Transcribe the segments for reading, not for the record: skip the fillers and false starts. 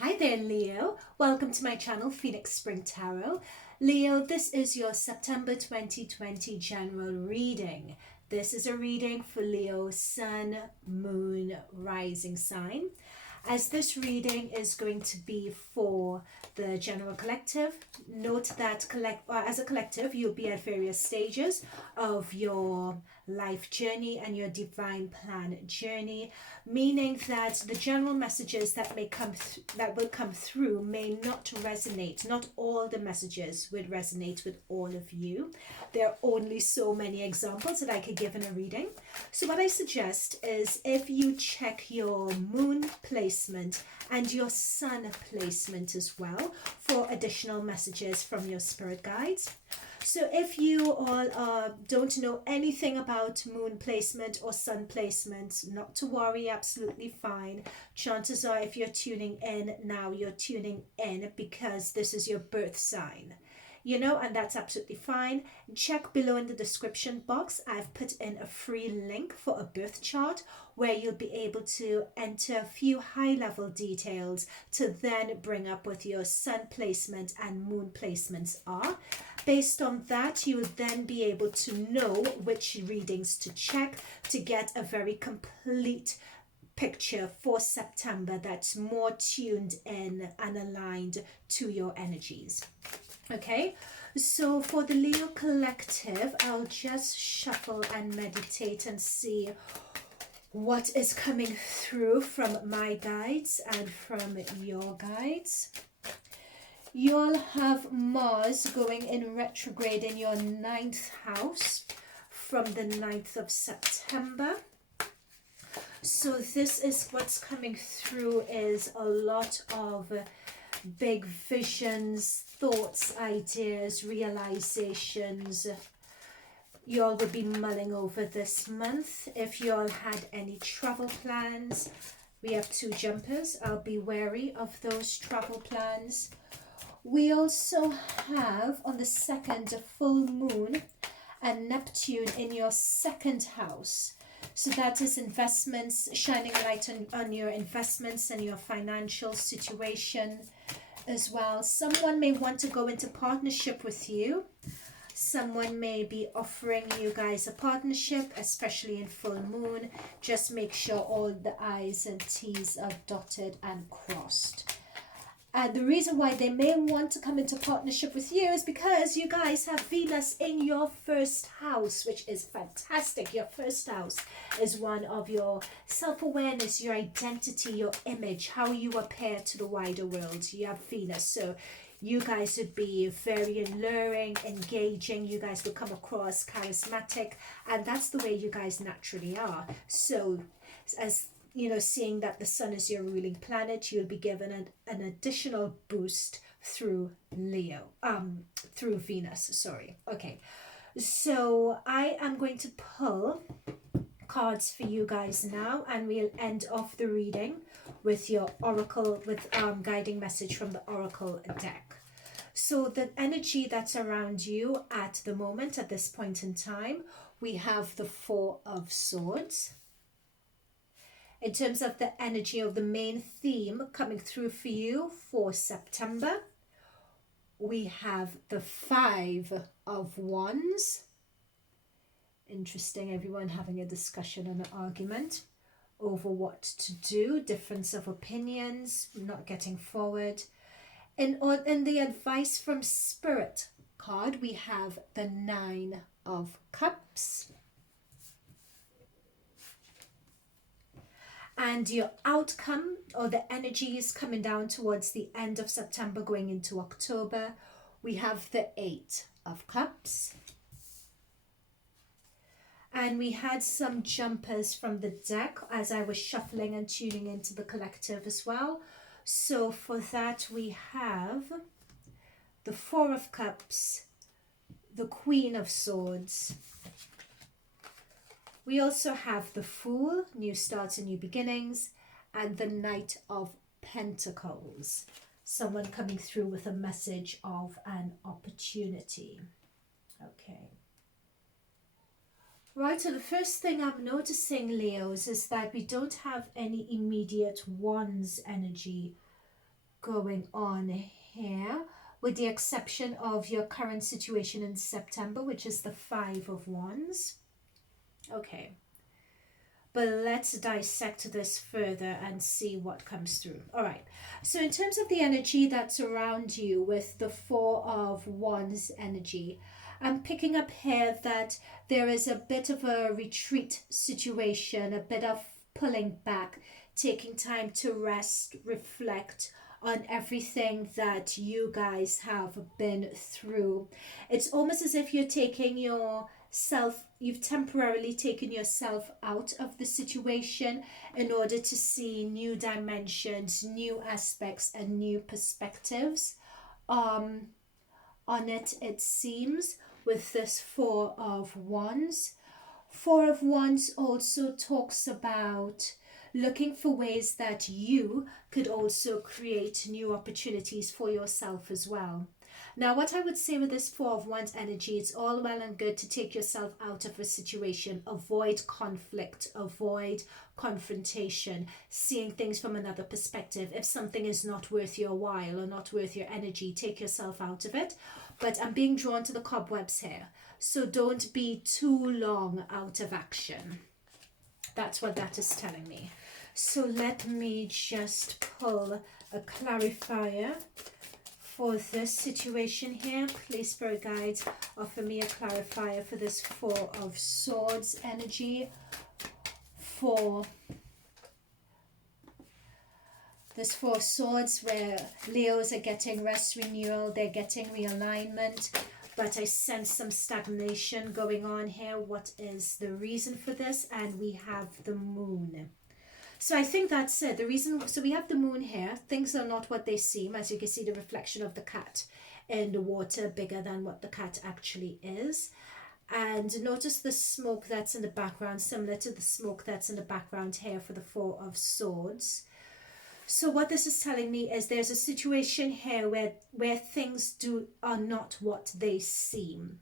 Hi there, Leo. Welcome to my channel, Phoenix Spring Tarot. Leo, this is your September 2020 general reading. This is a reading for Leo, Sun, Moon, Rising sign. As this reading is going to be for the general collective, note that as a collective, you'll be at various stages of your life journey and your divine plan journey, meaning that the general messages that will come through may not resonate. Not all the messages would resonate with all of you. There are only so many examples that I could give in a reading. So what I suggest is if you check your moon placement and your sun placement as well for additional messages from your spirit guides. So if you all don't know anything about moon placement or sun placement, not to worry, absolutely fine. Chances are if you're tuning in now, you're tuning in because this is your birth sign. And that's absolutely fine. Check below in the description box. I've put in a free link for a birth chart where you'll be able to enter a few high-level details to then bring up what your sun placement and moon placements are. Based on that, you will then be able to know which readings to check to get a very complete picture for September that's more tuned in and aligned to your energies. Okay, so for the Leo collective, I'll just shuffle and meditate and see what is coming through from my guides and from your guides. You'll have Mars going in retrograde in your 9th house from the 9th of September. So this is what's coming through, is a lot of big visions, thoughts, ideas, realizations. You all will be mulling over this month. If you all had any travel plans, we have 2 jumpers. I'll be wary of those travel plans. We also have on the 2nd a full moon and Neptune in your 2nd house. So that is investments, shining light on your investments and your financial situation as well. Someone may want to go into partnership with you. Someone may be offering you guys a partnership, especially in full moon. Just make sure all the I's and T's are dotted and crossed. And the reason why they may want to come into partnership with you is because you guys have Venus in your 1st house, which is fantastic. Your 1st house is one of your self-awareness, your identity, your image, how you appear to the wider world. You have Venus, so you guys would be very alluring, engaging. You guys will come across charismatic, and that's the way you guys naturally are. So as seeing that the sun is your ruling planet, you'll be given an additional boost through through Venus, sorry. Okay, so I am going to pull cards for you guys now, and we'll end off the reading with your oracle, with guiding message from the oracle deck. So the energy that's around you at the moment, at this point in time, we have the 4 of Swords. In terms of the energy of the main theme coming through for you for September, we have the 5 of Wands. Interesting, everyone having a discussion and an argument over what to do, difference of opinions, not getting forward. In the advice from Spirit card, we have the 9 of Cups. And your outcome, or the energy, is coming down towards the end of September going into October. We have the 8 of Cups. And we had some jumpers from the deck as I was shuffling and tuning into the collective as well. So for that we have the 4 of Cups, the Queen of Swords. We also have the Fool, new starts and new beginnings, and the Knight of Pentacles. Someone coming through with a message of an opportunity. Okay. Right, so the first thing I'm noticing, Leos, is that we don't have any immediate Wands energy going on here, with the exception of your current situation in September, which is the Five of Wands. Okay, but let's dissect this further and see what comes through. All right, so in terms of the energy that's around you with the Four of Wands energy, I'm picking up here that there is a bit of a retreat situation, a bit of pulling back, taking time to rest, reflect on everything that you guys have been through. It's almost as if you've temporarily taken yourself out of the situation in order to see new dimensions, new aspects, and new perspectives on it, it seems, with this Four of Wands. Four of Wands also talks about looking for ways that you could also create new opportunities for yourself as well. Now, what I would say with this Four of Wands energy, it's all well and good to take yourself out of a situation, avoid conflict, avoid confrontation, seeing things from another perspective. If something is not worth your while or not worth your energy, take yourself out of it. But I'm being drawn to the cobwebs here. So don't be too long out of action. That's what that is telling me. So let me just pull a clarifier for this situation here. Please, Spirit Guides, offer me a clarifier for this Four of Swords energy. For this Four of Swords, where Leos are getting rest, renewal, they're getting realignment, but I sense some stagnation going on here. What is the reason for this? And we have the Moon. So I think that's it. The reason, so we have the Moon here. Things are not what they seem. As you can see, the reflection of the cat in the water, bigger than what the cat actually is. And notice the smoke that's in the background, similar to the smoke that's in the background here for the Four of Swords. So what this is telling me is there's a situation here where things are not what they seem.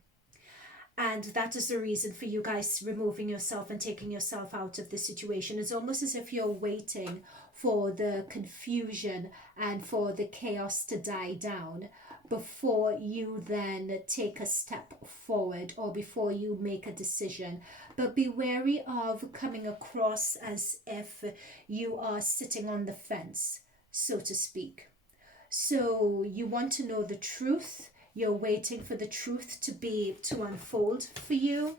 And that is the reason for you guys removing yourself and taking yourself out of the situation. It's almost as if you're waiting for the confusion and for the chaos to die down before you then take a step forward or before you make a decision. But be wary of coming across as if you are sitting on the fence, so to speak. So you want to know the truth. You're waiting for the truth to unfold for you.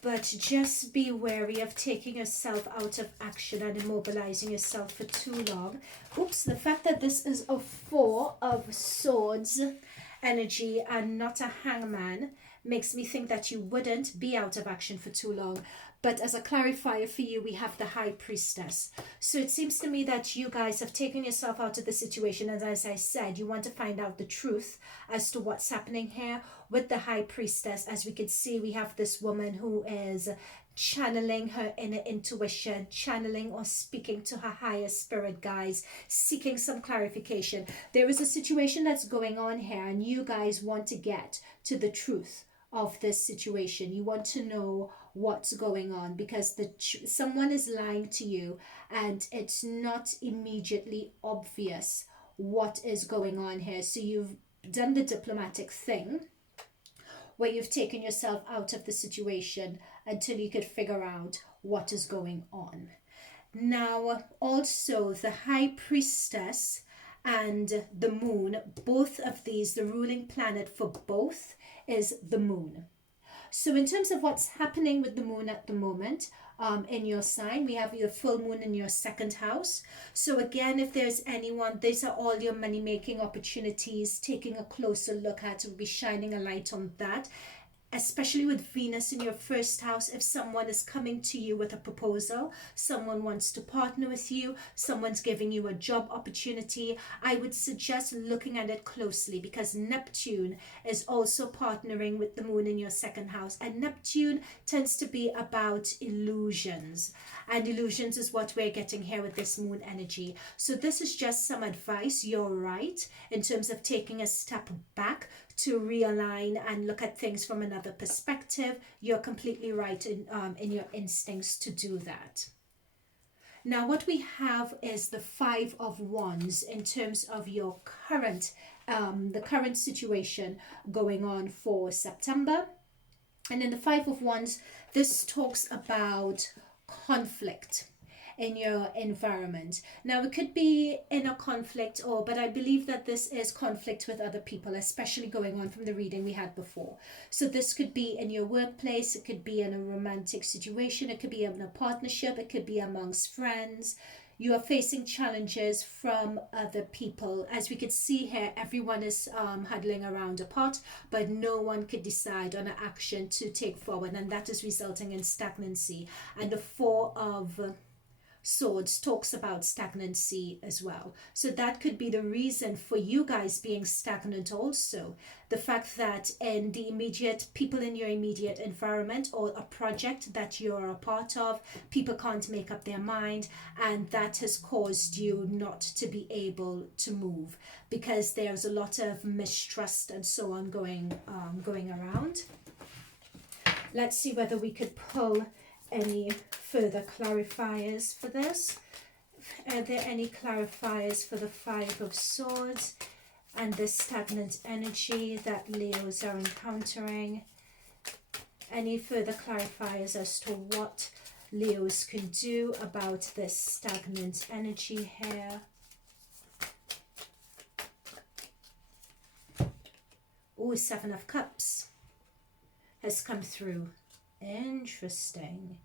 But just be wary of taking yourself out of action and immobilizing yourself for too long. Oops, the fact that this is a Four of Swords energy and not a Hangman makes me think that you wouldn't be out of action for too long. But as a clarifier for you, we have the High Priestess. So it seems to me that you guys have taken yourself out of the situation. And as I said, you want to find out the truth as to what's happening here with the High Priestess. As we can see, we have this woman who is channeling her inner intuition, channeling or speaking to her higher spirit guides, seeking some clarification. There is a situation that's going on here and you guys want to get to the truth of this situation. You want to know what's going on because someone is lying to you and it's not immediately obvious what is going on here. So you've done the diplomatic thing where you've taken yourself out of the situation until you could figure out what is going on. Now, also the High Priestess and the Moon, both of these, the ruling planet for both is the Moon. So in terms of what's happening with the Moon at the moment, in your sign, we have your full moon in your second house. So again, if there's anyone, these are all your money making opportunities. Taking a closer look at, will be shining a light on that, especially with Venus in your first house. If someone is coming to you with a proposal, someone wants to partner with you, someone's giving you a job opportunity, I would suggest looking at it closely because Neptune is also partnering with the Moon in your second house. And Neptune tends to be about illusions. And illusions is what we're getting here with this Moon energy. So this is just some advice. You're right in terms of taking a step back to realign and look at things from another perspective. You're completely right in your instincts to do that. Now, what we have is the Five of Wands in terms of your current, the current situation going on for September. And in the Five of Wands, this talks about conflict in your environment. Now, it could be inner conflict, or but I believe that this is conflict with other people, especially going on from the reading we had before. So this could be in your workplace, it could be in a romantic situation, it could be in a partnership, it could be amongst friends. You are facing challenges from other people. As we could see here, everyone is huddling around a pot, but no one could decide on an action to take forward, and that is resulting in stagnancy. And the Four of Swords talks about stagnancy as well. So that could be the reason for you guys being stagnant also. The fact that in the immediate, people in your immediate environment or a project that you're a part of, people can't make up their mind, and that has caused you not to be able to move because there's a lot of mistrust and so on going around. Let's see whether we could pull any further clarifiers for this. Are there any clarifiers for the Five of Swords and the stagnant energy that Leos are encountering? Any further clarifiers as to what Leos can do about this stagnant energy here? Oh, Seven of Cups has come through. Interesting.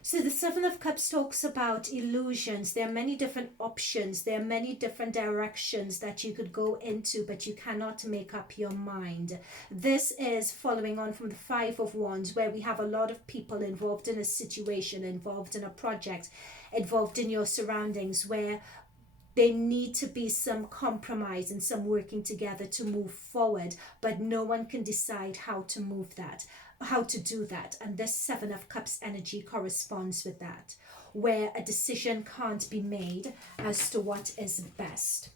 So the Seven of Cups talks about illusions. There are many different options. There are many different directions that you could go into, but you cannot make up your mind. This is following on from the Five of Wands, where we have a lot of people involved in a situation, involved in a project, involved in your surroundings, where there need to be some compromise and some working together to move forward, but no one can decide how to move that, how to do that. And this Seven of Cups energy corresponds with that, where a decision can't be made as to what is best.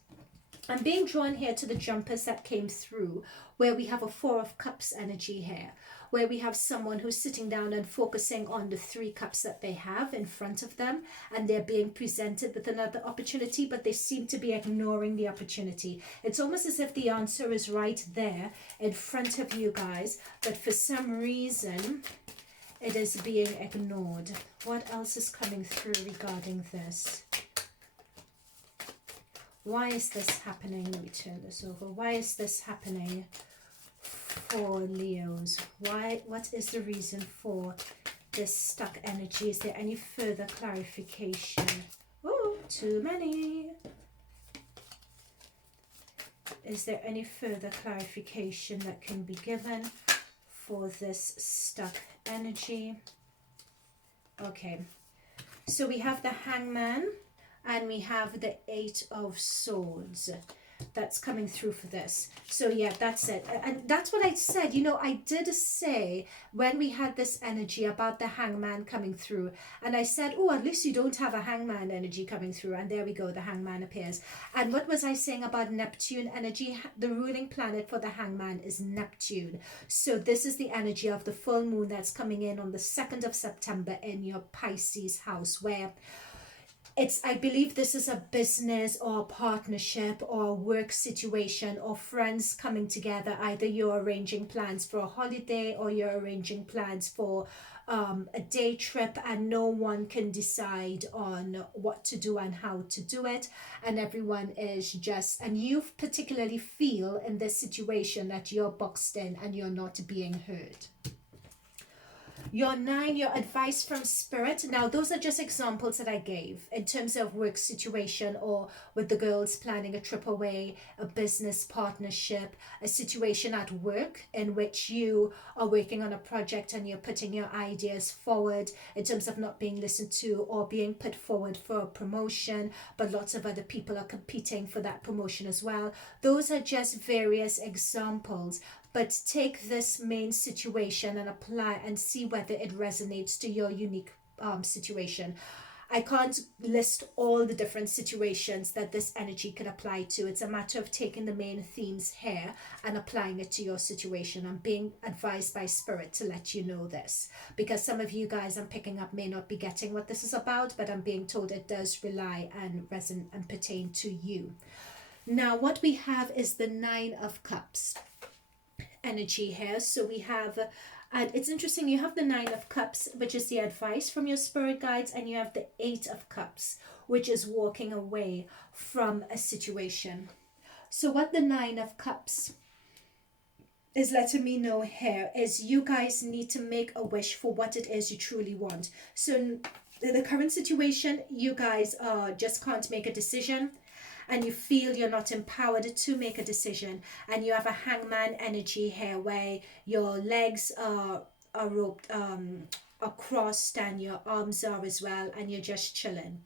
I'm being drawn here to the jumpers that came through, where we have a Four of Cups energy here, where we have someone who's sitting down and focusing on the three cups that they have in front of them, and they're being presented with another opportunity, but they seem to be ignoring the opportunity. It's almost as if the answer is right there in front of you guys, but for some reason it is being ignored. What else is coming through regarding this? Why is this happening? Let me turn this over. Why is this happening for Leos? Why? What is the reason for this stuck energy? Is there any further clarification? Oh, too many. Is there any further clarification that can be given for this stuck energy? Okay, so we have the Hangman, and we have the Eight of Swords that's coming through for this. So yeah, that's it. And that's what I said. You know, I did say when we had this energy about the Hangman coming through, and I said, oh, at least you don't have a Hangman energy coming through. And there we go, the Hangman appears. And what was I saying about Neptune energy? The ruling planet for the Hangman is Neptune. So this is the energy of the full moon that's coming in on the 2nd of September in your Pisces house, where I believe this is a business or a partnership or a work situation or friends coming together. Either you're arranging plans for a holiday or you're arranging plans for a day trip, and no one can decide on what to do and how to do it. And everyone is just, and you particularly feel in this situation that you're boxed in and you're not being heard. Your 9, your advice from Spirit. Now, those are just examples that I gave in terms of work situation, or with the girls planning a trip away, a business partnership, a situation at work in which you are working on a project and you're putting your ideas forward in terms of not being listened to or being put forward for a promotion, but lots of other people are competing for that promotion as well. Those are just various examples. But take this main situation and apply and see whether it resonates to your unique situation. I can't list all the different situations that this energy can apply to. It's a matter of taking the main themes here and applying it to your situation. I'm being advised by Spirit to let you know this, because some of you guys I'm picking up may not be getting what this is about, but I'm being told it does rely and resonate and pertain to you. Now, what we have is the Nine of Cups energy here. So we have, and it's interesting, you have the Nine of Cups, which is the advice from your spirit guides, and you have the Eight of Cups, which is walking away from a situation. So what the Nine of Cups is letting me know here is you guys need to make a wish for what it is you truly want. So in the current situation, you guys just can't make a decision, and you feel you're not empowered to make a decision, and you have a hangman energy here where your legs are roped, are crossed, and your arms are as well, and you're just chilling.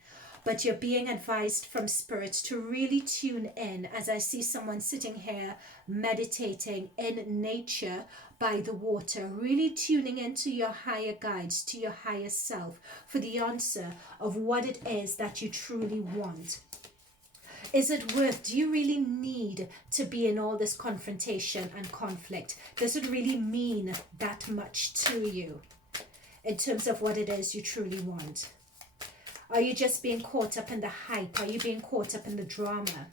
But you're being advised from Spirit to really tune in, as I see someone sitting here meditating in nature by the water, really tuning into your higher guides, to your higher self, for the answer of what it is that you truly want. Is it worth, do you really need to be in all this confrontation and conflict? Does it really mean that much to you in terms of what it is you truly want? Are you just being caught up in the hype? Are you being caught up in the drama?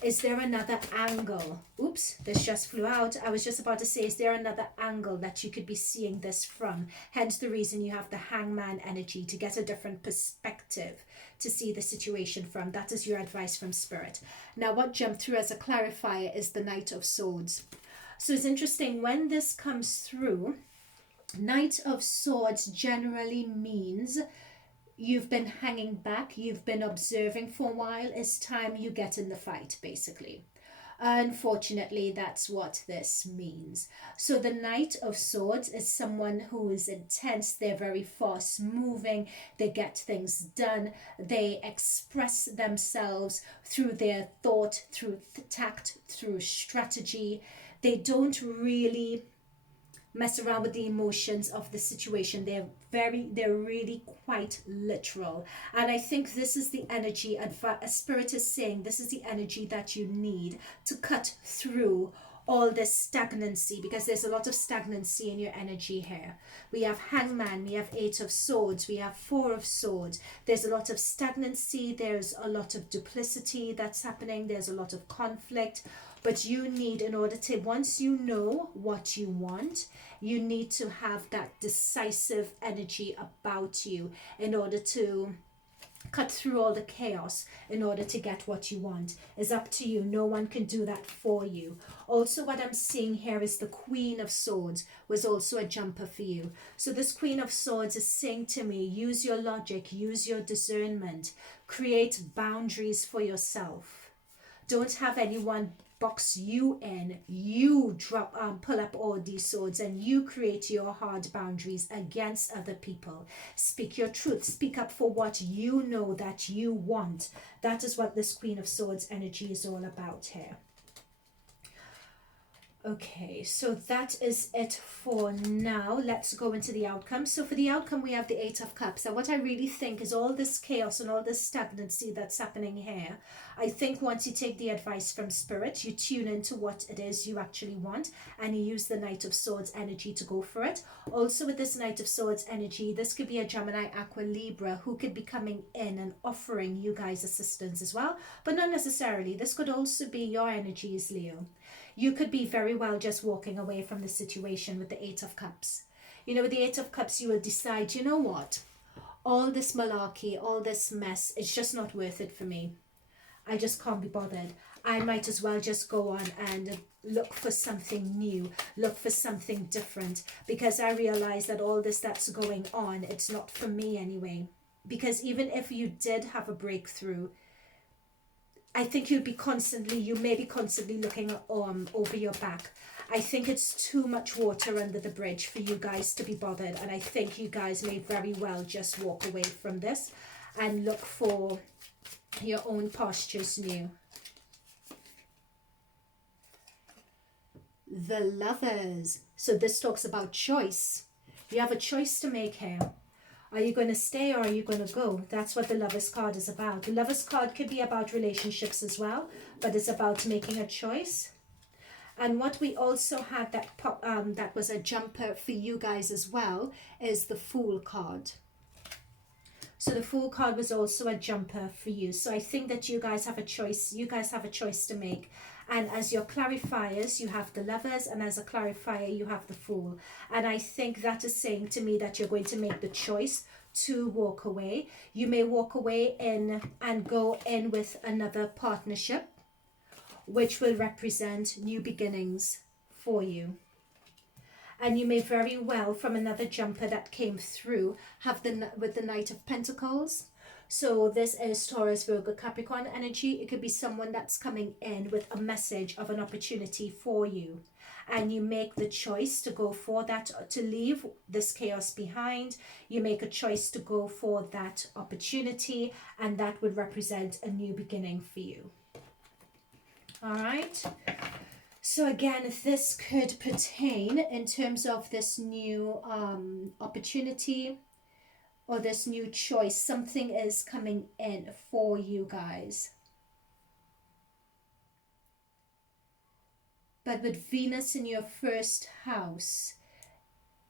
Is there another angle? Oops, this just flew out. I was just about to say, is there another angle that you could be seeing this from? Hence the reason you have the hangman energy, to get a different perspective to see the situation from. That is your advice from Spirit. Now, what jumped through as a clarifier is the Knight of Swords. So it's interesting, when this comes through, Knight of Swords generally means you've been hanging back, you've been observing for a while. It's time you get in the fight, basically. Unfortunately, that's what this means. So the Knight of Swords is someone who is intense. They're very fast moving. They get things done. They express themselves through their thought, through tact, through strategy. They don't really mess around with the emotions of the situation. They're really quite literal, and I think this is the energy, a Spirit is saying this is the energy that you need to cut through all this stagnancy, because there's a lot of stagnancy in your energy here. We have Hangman, we have Eight of Swords, we have Four of Swords. There's a lot of stagnancy, there's a lot of duplicity that's happening, there's a lot of conflict. But you need, in order to, once you know what you want, you need to have that decisive energy about you in order to cut through all the chaos, in order to get what you want. It's up to you. No one can do that for you. Also, what I'm seeing here is the Queen of Swords was also a jumper for you. So this Queen of Swords is saying to me, use your logic, use your discernment, create boundaries for yourself. Don't have anyone box you in. You pull up all these swords and you create your hard boundaries against other people. Speak your truth. Speak up for what you know that you want. That is what this Queen of Swords energy is all about here. Okay, so that is it for now. Let's go into the outcome. So for the outcome, we have the Eight of Cups. And what I really think is all this chaos and all this stagnancy that's happening here, I think once you take the advice from Spirit, you tune into what it is you actually want, and you use the Knight of Swords energy to go for it. Also with this Knight of Swords energy, this could be a Gemini, Aqua, Libra who could be coming in and offering you guys assistance as well, but not necessarily. This could also be your energies, Leo. You could be very well just walking away from the situation with the Eight of Cups. You know, with the Eight of Cups, you will decide, you know what? All this malarkey, all this mess, it's just not worth it for me. I just can't be bothered. I might as well just go on and look for something new, look for something different, because I realize that all this that's going on, it's not for me anyway. Because even if you did have a breakthrough, I think you may be constantly looking over your back. I think it's too much water under the bridge for you guys to be bothered, and I think you guys may very well just walk away from this and look for your own pastures new. The Lovers. So this talks about choice. You have a choice to make here. Are you going to stay or are you going to go? That's what the Lover's card is about. The Lover's card could be about relationships as well, but it's about making a choice. And what we also had that was a jumper for you guys as well is the Fool card. So the Fool card was also a jumper for you. So I think that you guys have a choice. You guys have a choice to make. And as your clarifiers, you have the Lovers, and as a clarifier, you have the Fool. And I think that is saying to me that you're going to make the choice to walk away. You may walk away and go in with another partnership, which will represent new beginnings for you. And you may very well, from another jumper that came through, have with the Knight of Pentacles. So this is Taurus, Virgo, Capricorn energy. It could be someone that's coming in with a message of an opportunity for you. And you make the choice to go for that, to leave this chaos behind. You make a choice to go for that opportunity, and that would represent a new beginning for you. All right. So again, this could pertain in terms of this new opportunity or this new choice. Something is coming in for you guys. But with Venus in your first house,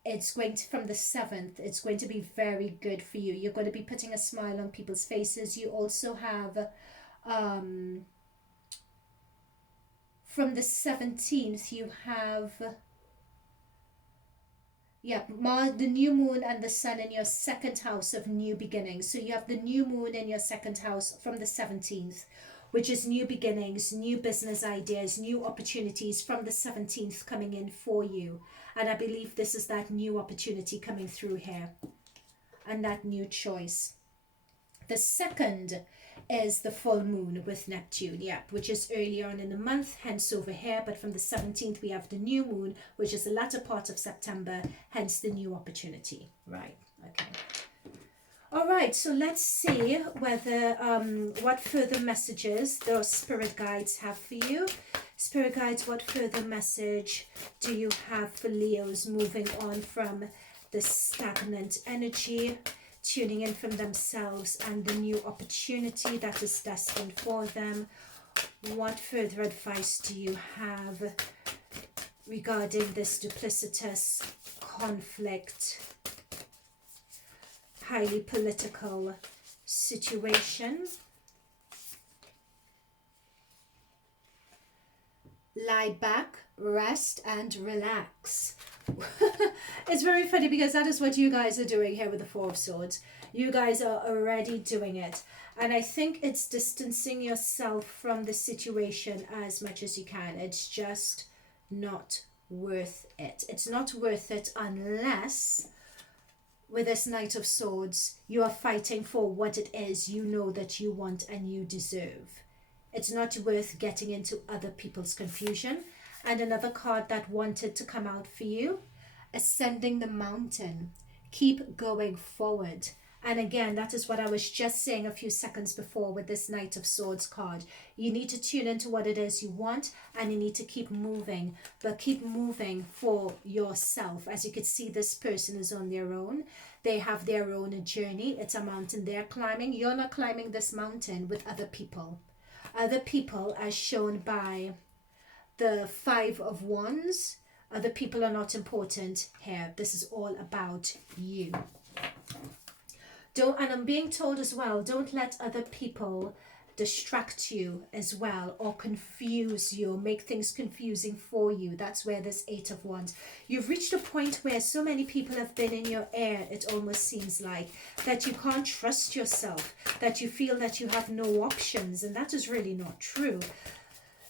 it's going to, from the 7th, it's going to be very good for you. You're going to be putting a smile on people's faces. You also have... from the 17th, you have, the new moon and the sun in your second house of new beginnings. So you have the new moon in your second house from the 17th, which is new beginnings, new business ideas, new opportunities from the 17th coming in for you. And I believe this is that new opportunity coming through here and that new choice. The 2nd is the full moon with Neptune, which is earlier on in the month, hence over here. But from the 17th, we have the new moon, which is the latter part of September, hence the new opportunity. Right, okay. All right, so let's see whether what further messages those spirit guides have for you. Spirit guides, what further message do you have for Leos moving on from the stagnant energy, tuning in from themselves and the new opportunity that is destined for them? What further advice do you have regarding this duplicitous conflict, highly political situation? Lie back, rest and relax. It's very funny because that is what you guys are doing here with the Four of Swords. You guys are already doing it. And I think it's distancing yourself from the situation as much as you can. It's just not worth it. It's not worth it unless, with this Knight of Swords, you are fighting for what it is you know that you want and you deserve. It's not worth getting into other people's confusion. And another card that wanted to come out for you, ascending the mountain. Keep going forward. And again, that is what I was just saying a few seconds before with this Knight of Swords card. You need to tune into what it is you want, and you need to keep moving. But keep moving for yourself. As you can see, this person is on their own. They have their own journey. It's a mountain they're climbing. You're not climbing this mountain with other people. Other people, as shown by the Five of Wands, other people are not important here. This is all about you. And I'm being told as well, don't let other people distract you as well or confuse you or make things confusing for you. That's where this Eight of Wands. You've reached a point where so many people have been in your air, it almost seems like, that you can't trust yourself, that you feel that you have no options, and that is really not true.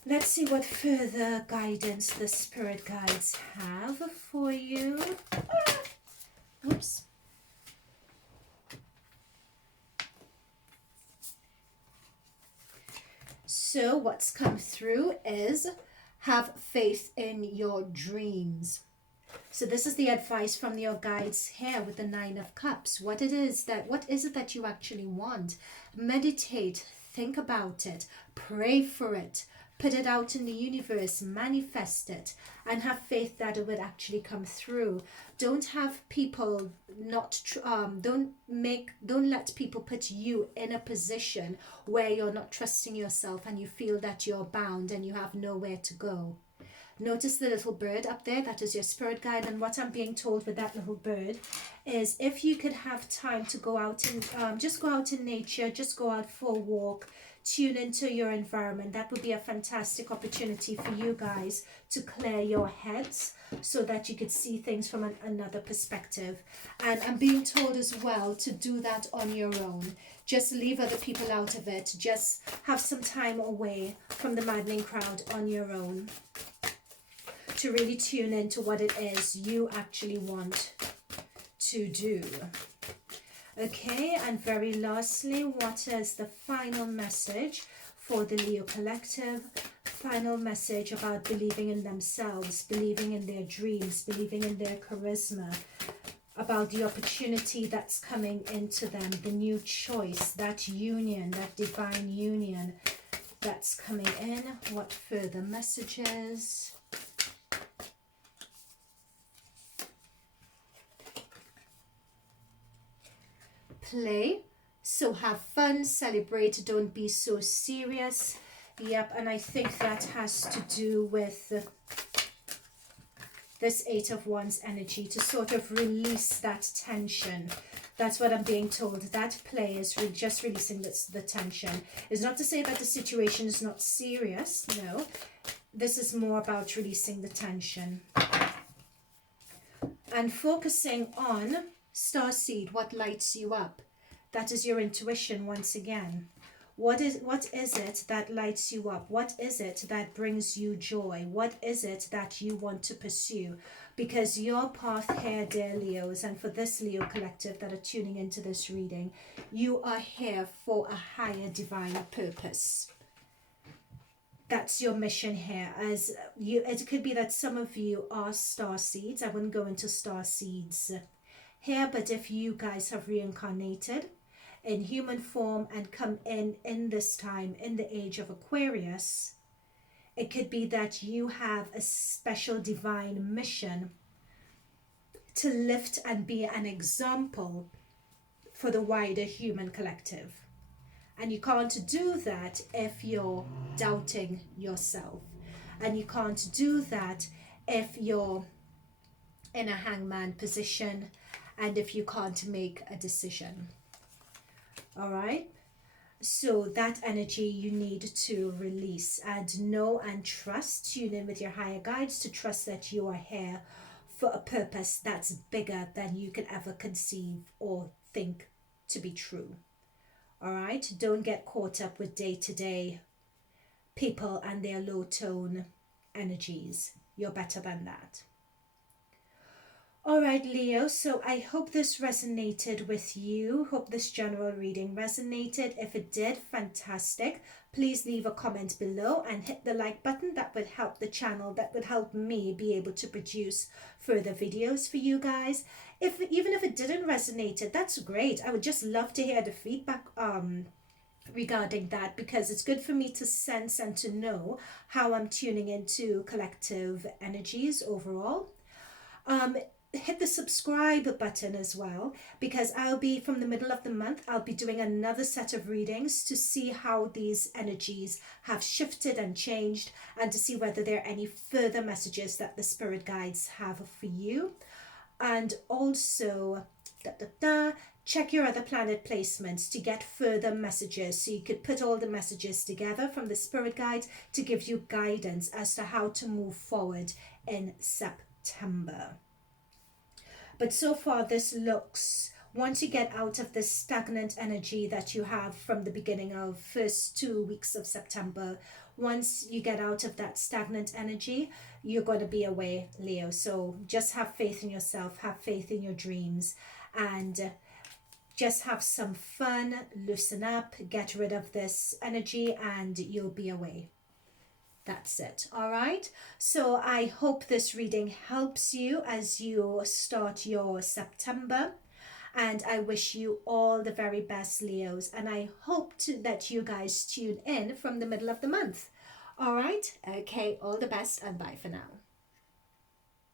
Let's see what further guidance the spirit guides have for you. Whoops. So what's come through is have faith in your dreams. So this is the advice from your guides here with the Nine of Cups. What is it that you actually want? Meditate, think about it, pray for it, Put it out in the universe, manifest it, and have faith that it would actually come through. Don't have people don't let people put you in a position where you're not trusting yourself and you feel that you're bound and you have nowhere to go. Notice the little bird up there, that is your spirit guide. And what I'm being told with that little bird is, if you could have time to go out and just go out in nature, just go out for a walk, tune into your environment, that would be a fantastic opportunity for you guys to clear your heads so that you could see things from another perspective. And I'm being told as well to do that on your own. Just leave other people out of it. Just have some time away from the maddening crowd on your own, to really tune into what it is you actually want to do. Okay, and very lastly, what is the final message for the Leo collective? Final message about believing in themselves, believing in their dreams, believing in their charisma, about the opportunity that's coming into them, the new choice, that union, that divine union that's coming in. What further messages? Play, so have fun, celebrate, don't be so serious. Yep, and I think that has to do with this Eight of Wands energy, to sort of release that tension. That's what I'm being told. That play is just releasing the tension. It's not to say that the situation is not serious, no. This is more about releasing the tension and focusing on Starseed, what lights you up. That is your intuition once again. What is it that lights you up? What is it that brings you joy? What is it that you want to pursue? Because your path here, dear Leos, and for this Leo collective that are tuning into this reading, you are here for a higher divine purpose. That's your mission here. As you, it could be that some of you are star seeds. I wouldn't go into star seeds here, but if you guys have reincarnated in human form and come in this time in the age of Aquarius, it could be that you have a special divine mission to lift and be an example for the wider human collective. And you can't do that if you're doubting yourself. And you can't do that if you're in a hangman position and if you can't make a decision. All right? So that energy you need to release and know and trust. Tune in with your higher guides to trust that you are here for a purpose that's bigger than you can ever conceive or think to be true. All right? Don't get caught up with day-to-day people and their low-tone energies. You're better than that. All right, Leo, so I hope this resonated with you. Hope this general reading resonated. If it did, fantastic. Please leave a comment below and hit the like button. That would help the channel. That would help me be able to produce further videos for you guys. Even if it didn't resonate, that's great. I would just love to hear the feedback regarding that, because it's good for me to sense and to know how I'm tuning into collective energies overall. Hit the subscribe button as well, because I'll be, from the middle of the month, I'll be doing another set of readings to see how these energies have shifted and changed, and to see whether there are any further messages that the spirit guides have for you. And also check your other planet placements to get further messages, so you could put all the messages together from the spirit guides to give you guidance as to how to move forward in September. But so far this looks, once you get out of this stagnant energy that you have from the beginning of first 2 weeks of September, once you get out of that stagnant energy, you're going to be away, Leo. So just have faith in yourself, have faith in your dreams, and just have some fun, loosen up, get rid of this energy, and you'll be away. That's it. All right. So I hope this reading helps you as you start your September. And I wish you all the very best, Leos. And I hope that you guys tune in from the middle of the month. All right. Okay. All the best and bye for now.